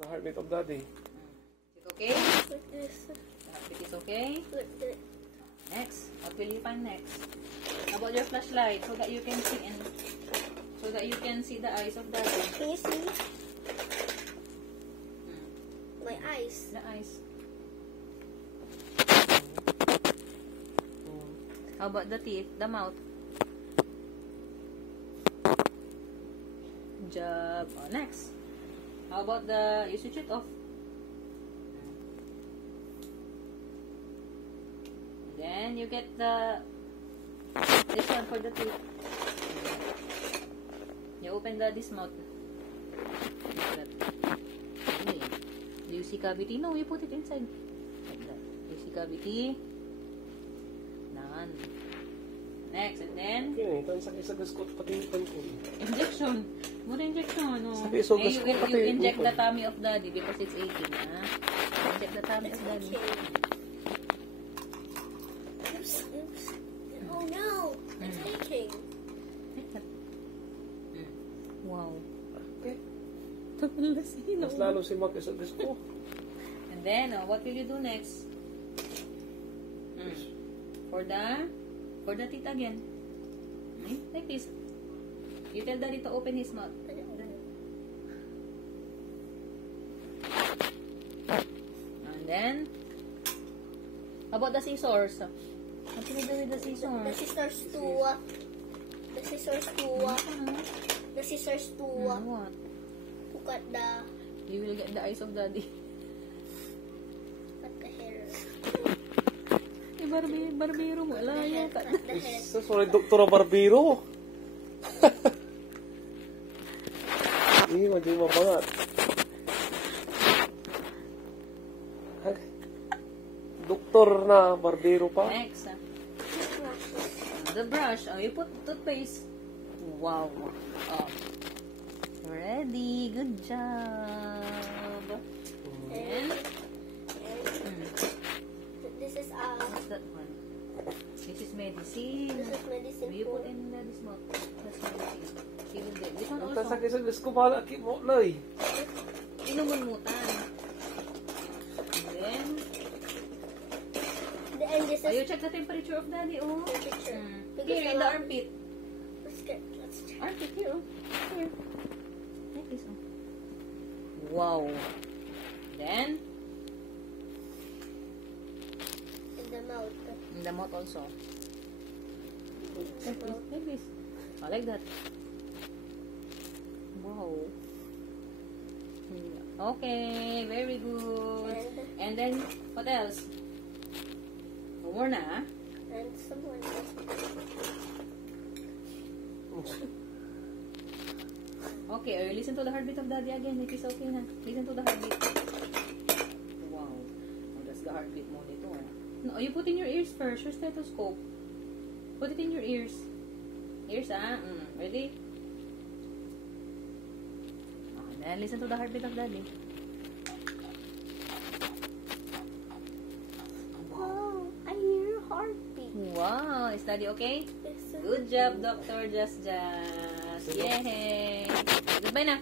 the heartbeat of daddy. Is it okay? Like this. The heartbeat is okay? Like this. Next. What will you find next? How about your flashlight so that you can see the eyes of daddy? Can you see? My eyes. The eyes. How about the teeth? The mouth? Good job. Oh, next. How about you switch it off? Then you get this one for the teeth. You open this mouth. Okay. Do you see cavity? No, you put it inside. Like that. Do you see cavity? None. Next, and then Okay, ito ang sakit sa gaskot pati yung ko. injection. Muna injection, no? Sakit sa gaskot pati You inject the tummy of daddy because it's 18, ha? Inject the tummy of daddy. Oops, oops. Oh no! It's leaking. Wow. Okay. Mas lalo si Mark sa gasko. And then, what will you do next? For the teeth again. Like this. You tell daddy to open his mouth. And then, how about the scissors? What do we do with the scissors? The scissors to What? cut the You will get the eyes of daddy. hair. Barbero mo. Wala yan. Cut the hair. So, sorry, Doktora Barbero. Hindi, hindi mabangat. Doktor na barbero pa. Next. The brush. You put toothpaste. Wow. Ready. Good job. And This is what's that one? This is medicine. this is medicine. You put in this mouth. That's medicine. He will get. This one Ang also. tasakit sa gasko pala, mo lay. Inumulmutan. And then, And this is you check the temperature of daddy. Oh. temperature. Here in the armpit. Let's check. Armpit here. Oh. Here. Like this. Oh. Wow. Then, In the mouth. in the mouth also. Like this. Like this. Oh, like that. Wow. Okay, very good. And then, what else? One more na. And someone Okay, listen to the heartbeat of daddy again. It is okay na. Listen to the heartbeat. Wow. Oh, that's the heartbeat monitor. No, you put in your ears first. Your stethoscope. Put it in your ears. Ears, ah. Ready? Oh, then listen to the heartbeat of daddy. Wow, I hear heartbeat. Wow. Is daddy okay? It's Good job, Dr. Just. Yay! Goodbye na.